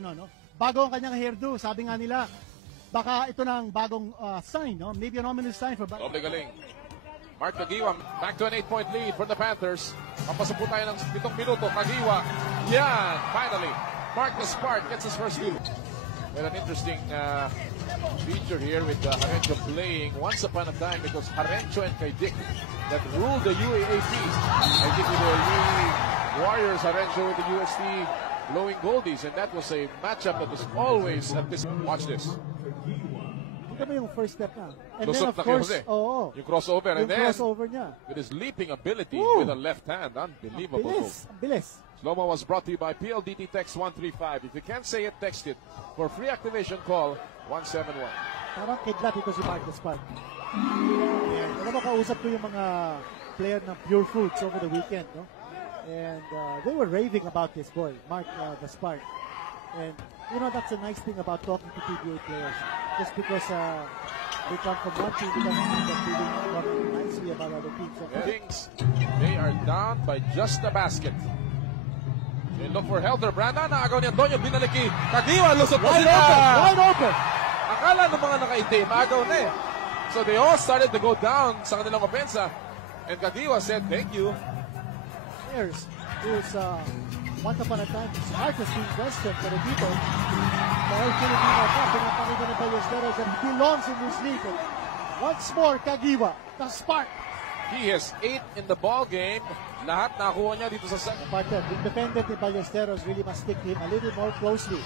No? Bago ang kanyang hairdo, sabi nga nila, baka ito na ang bagong sign, no? Maybe an ominous sign for Doble galing. Mark Caguioa, back to an 8-point lead for the Panthers. Papasok po tayo ng 7 minuto. Caguioa, yan, finally. Mark the Spark gets his first steal. Well, an interesting feature here with Harencho playing once upon a time because Harencho and Kaidik that ruled the UAAPs. Kaidik with the leading Warriors, Harencho with the UST blowing goldies, and that was a matchup that was always at this. Watch this. Ito ba yung first step na? And Lusot then of na course, yung crossover, and yung then crossover niya. with his leaping ability Woo! with a left hand, unbelievable. Bilis. Slow-mo was brought to you by PLDT Text 135. If you can't say it, text it. For free activation, call 171. Parang kidlat ito si Mark the Spark. And alam mo, kausap ko yung mga player ng Pure Foods over the weekend, no? And they were raving about this boy, Mark the Spark. And you know, that's a nice thing about talking to PBA players. Just because they come from one team, it doesn't mean that they will talk nicely about other teams. So, Kings, they are down by just a basket. They look for Helder. Brandon, naagaw ni Antonio, binaliki. Caguioa, lusot pa sila! Wide open! Akala ng mga nakaitim, agaw na eh. So they all started to go down sa kanilang opensa. And Caguioa said, thank you. Players, who's once upon a time, Smart has been questioned, pero dito, dahil Filipino pa, pinapakita ni Ballesteros that he belongs in this league. And once more, Caguioa, the Spark. He has 8 in the ball game. Lahat nakuha niya dito sa second. Partner, the defendant ni Ballesteros really must stick him a little more closely.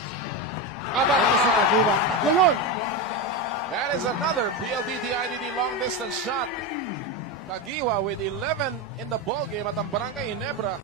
Aba! Si Caguioa. Ngayon! That is another PLDT IDD long distance shot. Caguioa with 11 in the ball game at ang Barangay Ginebra.